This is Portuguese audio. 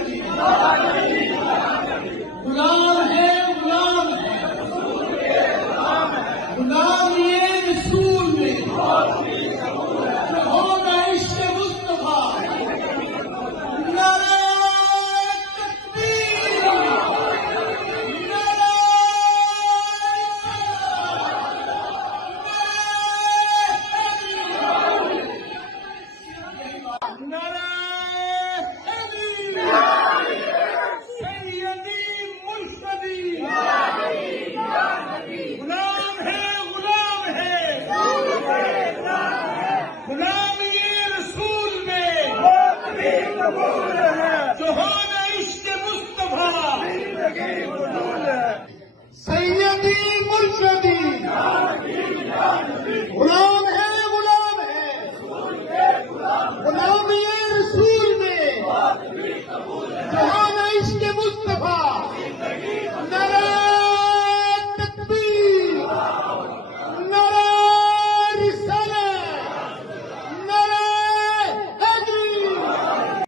grande.